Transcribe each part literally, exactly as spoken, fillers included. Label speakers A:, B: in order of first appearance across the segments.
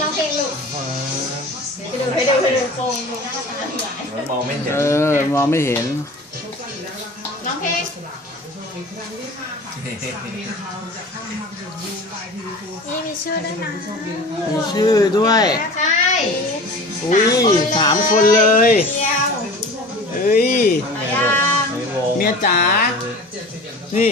A: องเพลงลูกไปดูไปดูไปดูโกงดูหน้าตาเหนื่อย
B: มองไม่เห็น
C: เออมองไม่เห็น
A: ร้องเพลงนี่มีชื่อด้วยนะ
C: มีชื่อด้วย
A: ใช่
C: อุ้ยสามคนเลย
A: เดียว
C: เอ้ย
A: ต่อยาง
C: เมียจ๋านี่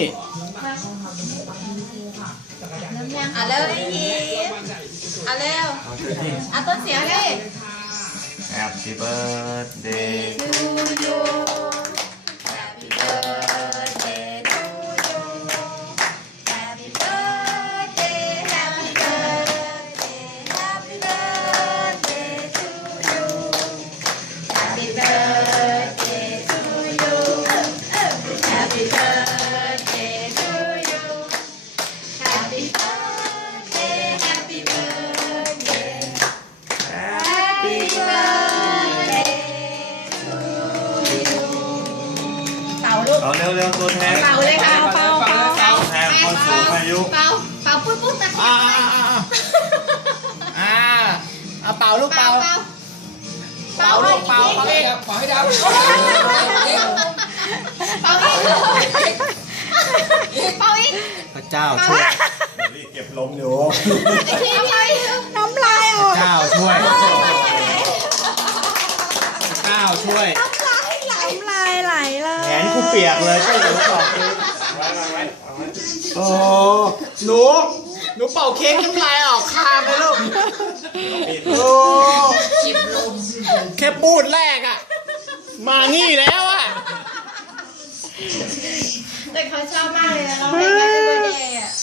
A: น้ำยางอ่ะเร็วไอ้ยีอ่ะเร็วอ่ะต้นเสียงดิ
B: Happy birthday
A: to you Happy birthday to you Happy birthday Happy birthday Happy birthday to you Happy birthday to you Happy birthday to you Happy birthday Happy birthday Happy birthday to you เป่าลูก
B: เอาเร็วเร็วตัวแทน
A: เป่าเลยค่ะเป่าเป่าเป่า
B: แทนคนสูงอายุ
A: เป่าเป่าปุ๊บปุ๊บนะ
C: อ่าอ่าเอาเป่าลูก
A: เป่า
C: เป่า
A: เป่า
C: เป่าลูกเป่าเป่าเอง
D: ขอให้ดับ
A: เป่าอีกเป่าอีก
C: พระเจ้าช่วย
B: รีบเก็บลมอยู่
A: ไอ้ที่นี่น้ำลายออก
C: พระเจ้าช่วยพระเจ้าช่วย
A: น้ำลายไหลเลย
C: แขนกูเปียกเลยก็เหลือสองนิ้ว
B: ไว้ไว้ไว้เอาไว้
C: โอ้หนูหนูเป่าเค้กน้ำลายออกคางเลยลูกโอ้แค่พูดแรกอะมานี่แล้วอะ
A: แต่เขาชอบมากเลยนะร้องเพลงแฮปปี้เบิร์ธเดย์อ่ะ